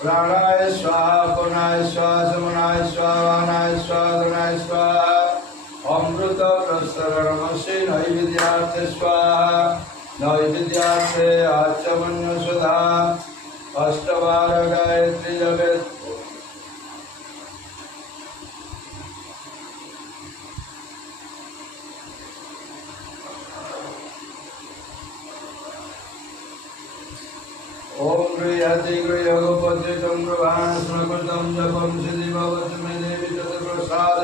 प्राणाय स्वाहा पुनाय स्वाहा समनाय स्वाहा वानाय स्वाहा गुणाय स्वाहा अमृत प्रस्तरणमसि नैवेद्यार्थे स्वाहा नैवेद्यार्थे आचमन्य सुधा अष्टबार गायत्री जपेत् ओम गृहति गृहगोपति चंद्रभान स्मृतं जपम सिद्धि भवति मे देवी तत् प्रसाद